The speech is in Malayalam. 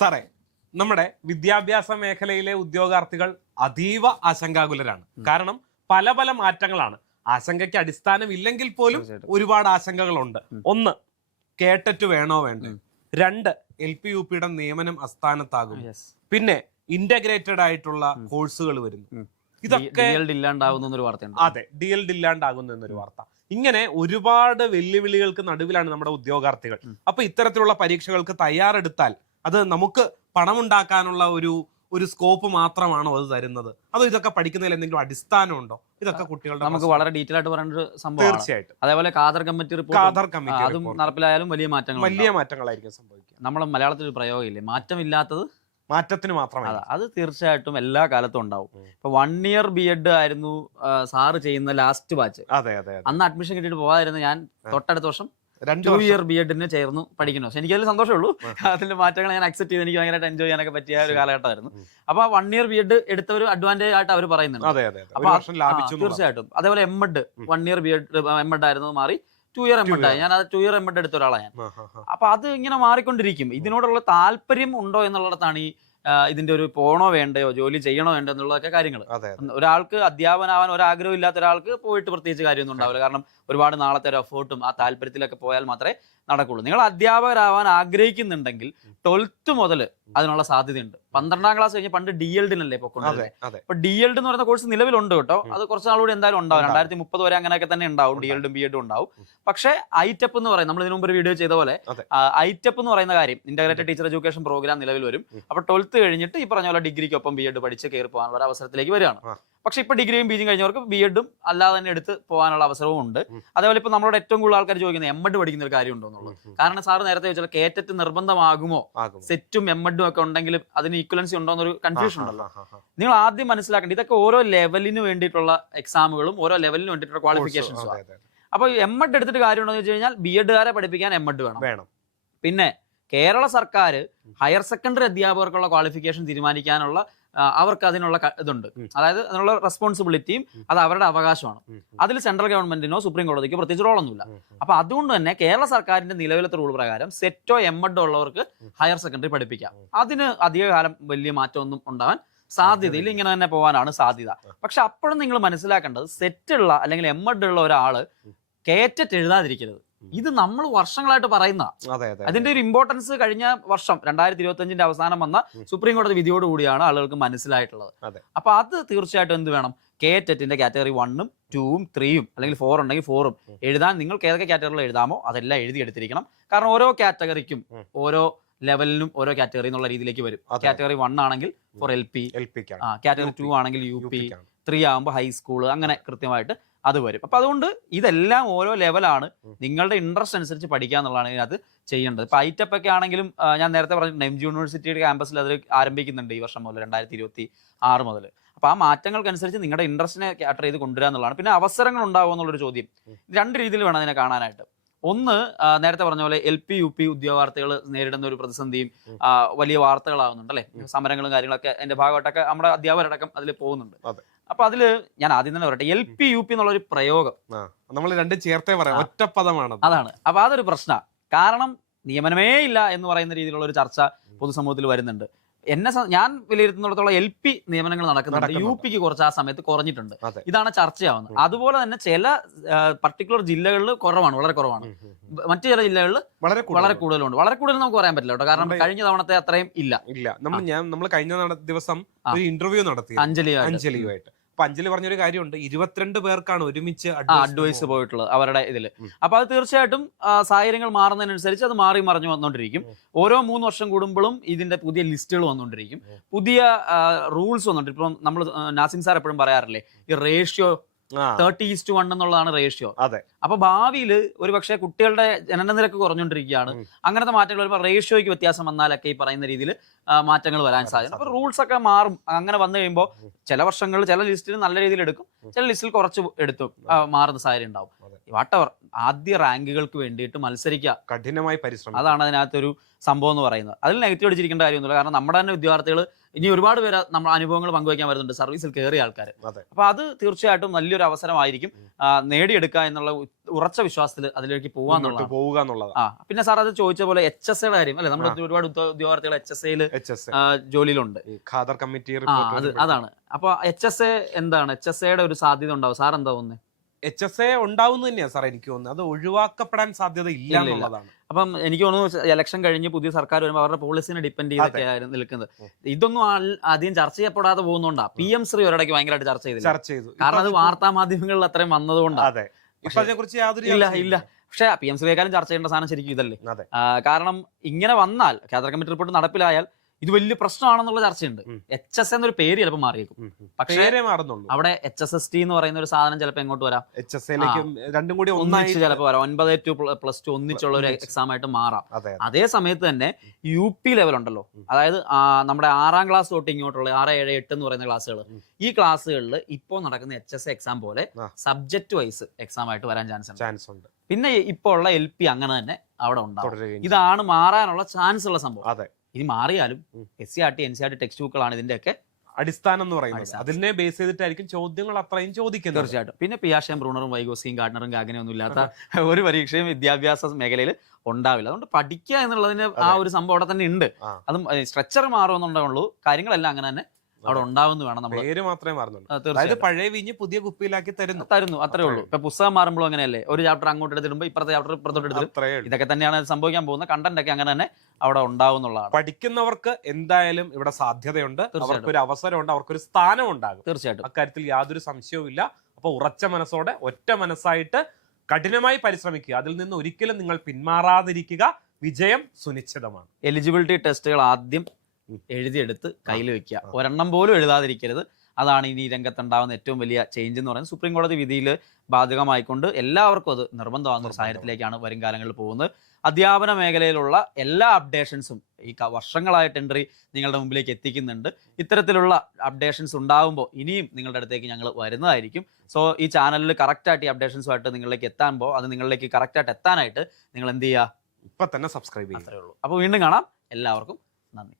സാറേ, നമ്മുടെ വിദ്യാഭ്യാസ മേഖലയിലെ ഉദ്യോഗാർത്ഥികൾ അതീവ ആശങ്കാകുലരാണ്. കാരണം പല പല മാറ്റങ്ങളാണ്. ആശങ്കയ്ക്ക് അടിസ്ഥാനമില്ലെങ്കിൽ പോലും ഒരുപാട് ആശങ്കകളുണ്ട്. ഒന്ന്, കേട്ടറ്റ് വേണോ വേണ്ടേ? രണ്ട്, LP-UP നിയമനം അസ്ഥാനത്താകും. പിന്നെ ഇന്റഗ്രേറ്റഡ് ആയിട്ടുള്ള കോഴ്സുകൾ വരുന്നു. ഇതൊക്കെ അതെ, DLD ഇല്ലാണ്ടാകുന്നു എന്നൊരു വാർത്ത. ഇങ്ങനെ ഒരുപാട് വെല്ലുവിളികൾക്ക് നടുവിലാണ് നമ്മുടെ ഉദ്യോഗാർത്ഥികൾ. അപ്പൊ ഇത്തരത്തിലുള്ള പരീക്ഷകൾക്ക് തയ്യാറെടുത്താൽ അത് നമുക്ക് പണമുണ്ടാക്കാനുള്ള ഒരു സ്കോപ്പ് മാത്രമാണോ അത് തരുന്നത്? അതോ ഇതൊക്കെ പഠിക്കുന്നതിൽ എന്തെങ്കിലും അടിസ്ഥാനമുണ്ടോ? ഇതൊക്കെ കുട്ടികളുടെ നമുക്ക് വളരെ ഡീറ്റെയിൽ ആയിട്ട് പറയുന്ന സംഭവം. തീർച്ചയായിട്ടും. അതേപോലെ കാദർ കമ്മിറ്റി റിപ്പോർട്ട് അതും നടപ്പിലായാലും വലിയ മാറ്റങ്ങളായിരിക്കും സംഭവിക്കുക. നമ്മൾ മലയാളത്തിൽ ഒരു പ്രയോഗമില്ലേ, മാറ്റമില്ലാത്തത് മാറ്റത്തിന് മാത്രമല്ല. അത് തീർച്ചയായിട്ടും എല്ലാ കാലത്തും ഉണ്ടാവും. ഇപ്പൊ 1 year B.Ed ആയിരുന്നു സാറ് ചെയ്യുന്ന ലാസ്റ്റ് ബാച്ച്. അന്ന് അഡ്മിഷൻ കിട്ടിയിട്ട് പോകാതിരുന്ന ഞാൻ തൊട്ടടുത്ത വർഷം 2 year B.Ed ചേർന്നു പഠിക്കുന്നു. പക്ഷെ എനിക്കതിൽ സന്തോഷമുള്ളൂ. അതിന്റെ മാറ്റങ്ങൾ ഞാൻ അക്സെപ്റ്റ് ചെയ്ത് എനിക്ക് ഭയങ്കരമായിട്ട് എൻജോയ് ചെയ്യാനൊക്കെ പറ്റിയ ഒരു കാലഘട്ടമായിരുന്നു. അപ്പൊ 1 year B.Ed എടുത്തവർ അഡ്വാൻറ്റേജ് ആയിട്ട് അവർ പറയുന്നുണ്ട്. അപ്പൊ തീർച്ചയായിട്ടും. അതേപോലെ M.Ed 1 year B.Ed M.Ed ആയിരുന്നു, മാറി 2 year M.Ed ആയി. ഞാൻ അത് 2 year M.Ed എടുത്ത ഒരാളാണ് ഞാൻ. അപ്പൊ അത് ഇങ്ങനെ മാറിക്കൊണ്ടിരിക്കും. ഇതിനോടുള്ള താല്പര്യം ഉണ്ടോ എന്നുള്ളിടത്താണ് ഈ ഇതിന്റെ ഒരു പോണോ വേണ്ടയോ, ജോലി ചെയ്യണോ വേണ്ടോ എന്നുള്ളതൊക്കെ കാര്യങ്ങൾ. ഒരാൾക്ക് അധ്യാപനാവാൻ ഒരാഗ്രഹം ഇല്ലാത്ത ഒരാൾക്ക് പോയിട്ട് പ്രത്യേകിച്ച് കാര്യമൊന്നും ഉണ്ടാവില്ല. കാരണം ഒരുപാട് നാളത്തെ ഒരു എഫേർട്ടും ആ താല്പര്യത്തിലൊക്കെ പോയാൽ മാത്രമേ നടക്കുള്ളൂ. നിങ്ങൾ അധ്യാപകരാവാൻ ആഗ്രഹിക്കുന്നുണ്ടെങ്കിൽ 12th മുതൽ അതിനുള്ള സാധ്യതയുണ്ട്. 12ാം ക്ലാസ് കഴിഞ്ഞ് പണ്ട് DLD പൊക്കൊണ്ടിരുന്നത്. അപ്പൊ DLD എന്ന് പറയുന്ന കോഴ്സ് നിലവിലുണ്ട് കേട്ടോ. അത് കുറച്ച് നാളുകൂടി എന്തായാലും ഉണ്ടാവും. 2030 വരെ അങ്ങനെയൊക്കെ തന്നെ ഉണ്ടാവും. DLD-ഉം B.Ed-ഉം ഉണ്ടാവും. പക്ഷേ ITEP എന്ന് പറയും, നമ്മൾ ഇതിനു മുമ്പ് ഒരു വീഡിയോ ചെയ്ത പോലെ ITEP എന്ന് പറയുന്ന കാര്യം, ഇന്റഗ്രേറ്റഡ് ടീച്ചർ എഡ്യൂക്കേഷൻ പ്രോഗ്രാം നിലവിൽ വരും. അപ്പൊ 12th കഴിഞ്ഞിട്ട് ഈ പറഞ്ഞ പോലെ ഡിഗ്രിക്കൊപ്പം B.Ed പഠിച്ച് കയറി പോകാനുള്ള ഒരു അവസരത്തിലേക്ക് വരികയാണ്. പക്ഷെ ഇപ്പൊ ഡിഗ്രിയും PG കഴിഞ്ഞവർക്ക് B.Ed-ഉം അല്ലാതെ തന്നെ എടുത്ത് പോകാനുള്ള അവസരവും ഉണ്ട്. അതേപോലെ ഇപ്പൊ നമ്മളോട് ഏറ്റവും കൂടുതൽ ആൾക്കാർ ചോദിക്കുന്നത് M.Ed പഠിക്കുന്ന ഒരു കാര്യം ഉണ്ടോ എന്നുള്ളത്. കാരണം സാറ് നേരത്തെ ചോദിച്ചാൽ കേറ്ററ്റ് നിർബന്ധമാകുമോ, സെറ്റും M.Ed-ഉം ഒക്കെ ഉണ്ടെങ്കിൽ അതിന് ഈക്വലൻസി ഉണ്ടോ എന്നൊരു കൺഫ്യൂഷൻ ഉണ്ടല്ലോ. നിങ്ങൾ ആദ്യം മനസ്സിലാക്കേണ്ടത് ഇതൊക്കെ ഓരോ ലെവലിന് വേണ്ടിയിട്ടുള്ള എക്സാമുകളും ഓരോ ലെവലിന് വേണ്ടിയിട്ടുള്ള ക്വാളിഫിക്കേഷൻസും. അപ്പൊ M.Ed എടുത്തിട്ട് കാര്യമുണ്ടോ എന്ന് വെച്ച് കഴിഞ്ഞാൽ B.Ed-കാരെ പഠിപ്പിക്കാൻ M.Ed വേണം. പിന്നെ കേരള സർക്കാർ ഹയർ സെക്കൻഡറി അധ്യാപകർക്കുള്ള ക്വാളിഫിക്കേഷൻ തീരുമാനിക്കാനുള്ള അവർക്ക് അതിനുള്ള ഇതുണ്ട്. അതായത് അതിനുള്ള റെസ്പോൺസിബിലിറ്റിയും അത് അവരുടെ അവകാശമാണ്. അതിൽ സെൻട്രൽ ഗവൺമെന്റിനോ സുപ്രീം കോടതിക്കോ പ്രത്യേകിച്ച് റോളൊന്നുമില്ല. അപ്പൊ അതുകൊണ്ട് തന്നെ കേരള സർക്കാരിന്റെ നിലവിലത്തെ റൂൾ പ്രകാരം സെറ്റോ M.Ed ഉള്ളവർക്ക് ഹയർ സെക്കൻഡറി പഠിപ്പിക്കാം. അതിന് അധികകാലം വലിയ മാറ്റമൊന്നും ഉണ്ടാവാൻ സാധ്യതയിൽ ഇങ്ങനെ തന്നെ പോകാനാണ് സാധ്യത. പക്ഷെ അപ്പോഴും നിങ്ങൾ മനസ്സിലാക്കേണ്ടത് സെറ്റുള്ള അല്ലെങ്കിൽ M.Ed ഉള്ള ഒരാള് കേറ്ററ്റ് എഴുതാതിരിക്കരുത്. ഇത് നമ്മൾ വർഷങ്ങളായിട്ട് പറയുന്ന അതിന്റെ ഒരു ഇമ്പോർട്ടൻസ് കഴിഞ്ഞ വർഷം 2025 അവസാനം വന്ന സുപ്രീം കോടതി വിധിയോടുകൂടിയാണ് ആളുകൾക്ക് മനസ്സിലായിട്ടുള്ളത്. അപ്പൊ അത് തീർച്ചയായിട്ടും എന്ത് വേണം, കേറ്ററ്റിന്റെ കാറ്റഗറി 1ഉം 2ഉം 3ഉം അല്ലെങ്കിൽ 4 ഉണ്ടെങ്കിൽ 4ഉം എഴുതാൻ നിങ്ങൾക്ക് ഏതൊക്കെ കാറ്റഗറിയിൽ എഴുതാമോ അതെല്ലാം എഴുതി എടുത്തിരിക്കണം. കാരണം ഓരോ കാറ്റഗറിക്കും ഓരോ ലെവലിനും ഓരോ കാറ്റഗറി എന്നുള്ള രീതിയിലേക്ക് വരും. കാറ്റഗറി 1 ആണെങ്കിൽ ഫോർ LP, കാറ്റഗറി 2 ആണെങ്കിൽ UP, 3 ആകുമ്പോൾ ഹൈസ്കൂൾ, അങ്ങനെ കൃത്യമായിട്ട് അത് വരും. അപ്പൊ അതുകൊണ്ട് ഇതെല്ലാം ഓരോ ലെവലാണ്. നിങ്ങളുടെ ഇൻട്രസ്റ്റ് അനുസരിച്ച് പഠിക്കുക എന്നുള്ളതാണ് ഇതിനകത്ത് ചെയ്യേണ്ടത്. ഇപ്പൊ ITEP ഒക്കെ ആണെങ്കിലും ഞാൻ നേരത്തെ പറഞ്ഞിട്ടുണ്ട്, MG യൂണിവേഴ്സിറ്റിയുടെ ക്യാമ്പസിൽ അത് ആരംഭിക്കുന്നുണ്ട് ഈ വർഷം മുതൽ, 2026 മുതൽ. അപ്പൊ ആ മാറ്റങ്ങൾക്കനുസരിച്ച് നിങ്ങളുടെ ഇൻട്രസ്റ്റിനെ കാറ്റർ ചെയ്ത് കൊണ്ടുവരിക എന്നുള്ളതാണ്. പിന്നെ അവസരങ്ങൾ ഉണ്ടാവുക എന്നുള്ളൊരു ചോദ്യം 2 രീതിയിൽ വേണം അതിനെ കാണാനായിട്ട്. ഒന്ന്, നേരത്തെ പറഞ്ഞ പോലെ LP-UP ഉദ്യോഗാർത്ഥികൾ നേരിടുന്ന ഒരു പ്രതിസന്ധിയും വലിയ വാർത്തകളാവുന്നുണ്ട് അല്ലെ, സമരങ്ങളും കാര്യങ്ങളൊക്കെ അതിന്റെ ഭാഗമായിട്ടൊക്കെ നമ്മുടെ അധ്യാപകരടക്കം അതിൽ പോകുന്നുണ്ട്. അപ്പൊ അതില് ഞാൻ ആദ്യം തന്നെ പറയട്ടെ, LP-UP എന്നുള്ള ഒരു പ്രയോഗം നമ്മൾ രണ്ടും ചേർത്തേ പറയാം, ഒറ്റ പദമാണ്. അതാണ്. അപ്പൊ അതൊരു പ്രശ്നമാണ്. കാരണം നിയമനമേ ഇല്ല എന്ന് പറയുന്ന രീതിയിലുള്ള ഒരു ചർച്ച പൊതുസമൂഹത്തിൽ വരുന്നുണ്ട്. ഞാൻ വിലയിരുത്തുന്നിടത്തോളം LP നിയമനങ്ങൾ നടക്കുന്നുണ്ട്. UP-ക്ക് കുറച്ച് ആ സമയത്ത് കുറഞ്ഞിട്ടുണ്ട്. ഇതാണ് ചർച്ചയാവുന്നത്. അതുപോലെ തന്നെ ചില പർട്ടിക്കുലർ ജില്ലകളിൽ കുറവാണ്, വളരെ കുറവാണ്. മറ്റു ചില ജില്ലകളിൽ വളരെ കൂടുതലുണ്ട്. വളരെ കൂടുതൽ നമുക്ക് പറയാൻ പറ്റില്ല കേട്ടോ, കാരണം കഴിഞ്ഞ തവണത്തെ അത്രയും ഇല്ല. നമ്മൾ കഴിഞ്ഞ ദിവസം ഒരു ഇന്റർവ്യൂ നടത്തി അഞ്ജലിയുമായിട്ട്. അപ്പൊ അഞ്ജലി പറഞ്ഞൊരു കാര്യമുണ്ട്, 22 പേർക്കാണ് ഒരുമിച്ച് അഡ്വൈസ് പോയിട്ടുള്ളത് അവരുടെ ഇതില്. അപ്പൊ അത് തീർച്ചയായിട്ടും സാഹചര്യങ്ങൾ മാറുന്നതിനനുസരിച്ച് അത് മാറി മറിഞ്ഞു വന്നുകൊണ്ടിരിക്കും. ഓരോ 3 വർഷം കൂടുമ്പോഴും ഇതിന്റെ പുതിയ ലിസ്റ്റുകൾ വന്നുകൊണ്ടിരിക്കും, പുതിയ റൂൾസ് വന്നുകൊണ്ടിരിക്കും. ഇപ്പം നമ്മൾ നാസിം സാർ എപ്പോഴും പറയാറില്ലേ, ഈ റേഷ്യോ 30:1 എന്നുള്ളതാണ് റേഷ്യോ. അപ്പൊ ഭാവിയിൽ ഒരു പക്ഷേ കുട്ടികളുടെ ജനന നിരക്ക് കുറഞ്ഞുകൊണ്ടിരിക്കുകയാണ്. അങ്ങനത്തെ മാറ്റങ്ങൾ വരുമ്പോൾ റേഷ്യോയ്ക്ക് വ്യത്യാസം വന്നാലൊക്കെ ഈ പറയുന്ന രീതിയിൽ മാറ്റങ്ങൾ വരാൻ സാധ്യത. അപ്പൊ റൂൾസ് ഒക്കെ മാറും. അങ്ങനെ വന്നു കഴിയുമ്പോൾ ചില വർഷങ്ങളിൽ ചില ലിസ്റ്റിൽ നല്ല രീതിയിൽ എടുക്കും, ചില ലിസ്റ്റിൽ കുറച്ച് എടുത്തു മാറുന്ന സാഹചര്യം ഉണ്ടാവും. വാട്ടവർ ആദ്യ റാങ്കുകൾക്ക് വേണ്ടിയിട്ട് മത്സരിക്കുക, കഠിനമായി പരിശ്രമിക്കുക. അതാണ് അതിനകത്തൊരു സംഭവം എന്ന് പറയുന്നത്. അതിൽ നെഗറ്റീവ് അടിച്ചിരിക്കേണ്ട കാര്യമൊന്നുമില്ല. കാരണം നമ്മുടെ തന്നെ വിദ്യാർത്ഥികൾ ഇനി ഒരുപാട് പേര് നമ്മുടെ അനുഭവങ്ങൾ പങ്കുവയ്ക്കാൻ വരുന്നുണ്ട്, സർവീസിൽ കയറിയ ആൾക്കാർ. അപ്പൊ അത് തീർച്ചയായിട്ടും നല്ലൊരു അവസരമായിരിക്കും. നേടിയെടുക്കുക എന്നുള്ള ഉറച്ച വിശ്വാസത്തിൽ അതിലേക്ക് പോവുക എന്നുള്ളത്. പിന്നെ സാർ അത് ചോദിച്ച പോലെ HSA കാര്യം അല്ലെ, നമ്മുടെ ഒരുപാട് ഉദ്യോഗാർത്ഥികൾ HSA ജോലിയിലുണ്ട്, അതാണ്. അപ്പൊ HSA എന്താണ്, HSA ഒരു സാധ്യത ഉണ്ടാവും സാർ എന്താ തോന്നുന്നത്? HSA ഉണ്ടാവുന്ന തന്നെയാണ് സാർ എനിക്ക് തോന്നുന്നത്. അത് ഒഴിവാക്കപ്പെടാൻ സാധ്യത ഇല്ല എന്നുള്ളതാണ്. അപ്പം എനിക്ക് തോന്നുന്നു ഇലക്ഷൻ കഴിഞ്ഞ് പുതിയ സർക്കാർ വരുമ്പോൾ അവരുടെ പോളിസിനെ ഡിപ്പെൻഡ് ചെയ്തൊക്കെയായിരുന്നു നിൽക്കുന്നത്. ഇതൊന്നും അധികം ചർച്ച ചെയ്യപ്പെടാതെ പോകുന്നോണ്ടാ PM ശ്രീ ഒരിടയ്ക്ക് ഭയങ്കരമായിട്ട് ചർച്ച ചെയ്തു. കാരണം അത് വാർത്താ മാധ്യമങ്ങളിൽ അത്രയും വന്നതുകൊണ്ടാണ്. ഇല്ല പക്ഷെ PM ശ്രീയെക്കാളും ചർച്ച ചെയ്യേണ്ട സാധനം ശരിക്കും ഇതല്ലേ. കാരണം ഇങ്ങനെ വന്നാൽ കേന്ദ്ര കമ്മിറ്റി റിപ്പോർട്ട് നടപ്പിലായാൽ ഇത് വലിയ പ്രശ്നമാണെന്നുള്ള ചർച്ചയുണ്ട്. HSA എന്നൊരു പേര് ചിലപ്പോൾ മാറിയേക്കും, പക്ഷേ അവിടെ HSST എന്ന് പറയുന്ന ഒരു സാധനം ചിലപ്പോൾ എങ്ങോട്ട് വരാം, രണ്ടും കൂടി ഒന്നിച്ച് ചിലപ്പോൾ വരാം, 9 to +2 ഒന്നിച്ചുള്ള ഒരു എക്സാം ആയിട്ട് മാറാം. അതേ സമയത്ത് തന്നെ UP ലെവൽ ഉണ്ടല്ലോ, അതായത് നമ്മുടെ 6ാം ക്ലാസ് തൊട്ട് ഇങ്ങോട്ടുള്ള 6, 7, 8 എന്ന് പറയുന്ന ക്ലാസ്സുകൾ, ഈ ക്ലാസ്സുകളിൽ ഇപ്പോൾ നടക്കുന്ന HSA എക്സാം പോലെ സബ്ജക്ട് വൈസ് എക്സാം ആയിട്ട് വരാൻ ചാൻസ് ഉണ്ട്. പിന്നെ ഇപ്പോൾ ഉള്ള LP അങ്ങനെ തന്നെ അവിടെ ഉണ്ടാവും. ഇതാണ് മാറാനുള്ള ചാൻസ് ഉള്ള സംഭവം. ഇനി മാറിയാലും SCRT NCRT ടെക്സ്റ്റ് ബുക്കുകളാണ് ഇതിന്റെയൊക്കെ അടിസ്ഥാനം എന്ന് പറയുന്നത്. അതിനെ ബേസ് ചെയ്തിട്ടായിരിക്കും ചോദ്യങ്ങൾ അത്രയും ചോദിക്കുന്നത്. തീർച്ചയായിട്ടും. പിന്നെ പിയാഷയും ബ്രൂണറും വൈഗോസിയും ഗാർഡനറും ഗാഗനൊന്നും ഇല്ലാത്ത ഒരു പരീക്ഷയും വിദ്യാഭ്യാസ മേഖലയിൽ ഉണ്ടാവില്ല. അതുകൊണ്ട് പഠിക്കുക എന്നുള്ളതിന് ആ ഒരു സംഭവം അവിടെ തന്നെ ഉണ്ട്. അതും സ്ട്രക്ചർ മാറുമെന്നുണ്ടാവുള്ളൂ, കാര്യങ്ങളെല്ലാം അങ്ങനെ തന്നെ അവിടെ ഉണ്ടാവുന്നു വേണം. നമ്മൾ പേര് മാത്രമേ മാറുന്നുള്ളൂ. പഴയ വീഞ്ഞ് പുതിയ കുപ്പിയിലാക്കി തരുന്നു, അത്രേ ഉള്ളൂ. ഇപ്പൊ പുസ്തകം മാറുമ്പോഴും അങ്ങനെയല്ലേ, ഒരു ചാപ്റ്റർ അങ്ങോട്ട് എടുത്തിടുമ്പോൾ ഇപ്പുറത്തെ ചാപ്റ്റർ ഇപ്പുറത്തോട്ട് എടുത്തിടും. ഇതൊക്കെ തന്നെയാണ് സംഭവിക്കാൻ പോകുന്ന കണ്ടന്റ് ഒക്കെ അങ്ങനെ തന്നെ അവിടെ ഉണ്ടാവുന്നുള്ളതാണ്. പഠിക്കുന്നവർക്ക് എന്തായാലും ഇവിടെ സാധ്യതയുണ്ട്, അവർക്കൊരു അവസരമുണ്ട്, അവർക്കൊരു സ്ഥാനം ഉണ്ടാകും. തീർച്ചയായിട്ടും അക്കാര്യത്തിൽ യാതൊരു സംശയവും ഇല്ല. അപ്പൊ ഉറച്ച മനസ്സോടെ ഒറ്റ മനസ്സായിട്ട് കഠിനമായി പരിശ്രമിക്കുക, അതിൽ നിന്ന് ഒരിക്കലും നിങ്ങൾ പിന്മാറാതിരിക്കുക. വിജയം സുനിശ്ചിതമാണ്. എലിജിബിലിറ്റി ടെസ്റ്റുകൾ ആദ്യം എഴുതിയെടുത്ത് കയ്യിൽ വെക്കുക, ഒരെണ്ണം പോലും എഴുതാതിരിക്കരുത്. അതാണ് ഇനി രംഗത്തുണ്ടാകുന്ന ഏറ്റവും വലിയ ചേഞ്ച് എന്ന് പറയുന്നത്. സുപ്രീം കോടതി വിധിയിൽ ബാധകമായിക്കൊണ്ട് എല്ലാവർക്കും അത് നിർബന്ധമാകുന്ന ഒരു സാഹചര്യത്തിലേക്കാണ് വരും കാലങ്ങളിൽ പോകുന്നത്. അധ്യാപന മേഖലയിലുള്ള എല്ലാ അപ്ഡേഷൻസും ഈ വർഷങ്ങളായിട്ട് എൻട്രി നിങ്ങളുടെ മുമ്പിലേക്ക് എത്തിക്കുന്നുണ്ട്. ഇത്തരത്തിലുള്ള അപ്ഡേഷൻസ് ഉണ്ടാകുമ്പോൾ ഇനിയും നിങ്ങളുടെ അടുത്തേക്ക് ഞങ്ങൾ വരുന്നതായിരിക്കും. സോ ഈ ചാനലിൽ കറക്റ്റായിട്ട് ഈ അപ്ഡേഷൻസുമായിട്ട് നിങ്ങളിലേക്ക് എത്താകുമ്പോൾ അത് നിങ്ങളിലേക്ക് കറക്റ്റായിട്ട് എത്താനായിട്ട് നിങ്ങൾ എന്ത് ചെയ്യുക, ഇപ്പം തന്നെ സബ്സ്ക്രൈബ് ചെയ്യുക. അത്രേ ഉള്ളൂ. അപ്പോൾ വീണ്ടും കാണാം. എല്ലാവർക്കും നന്ദി.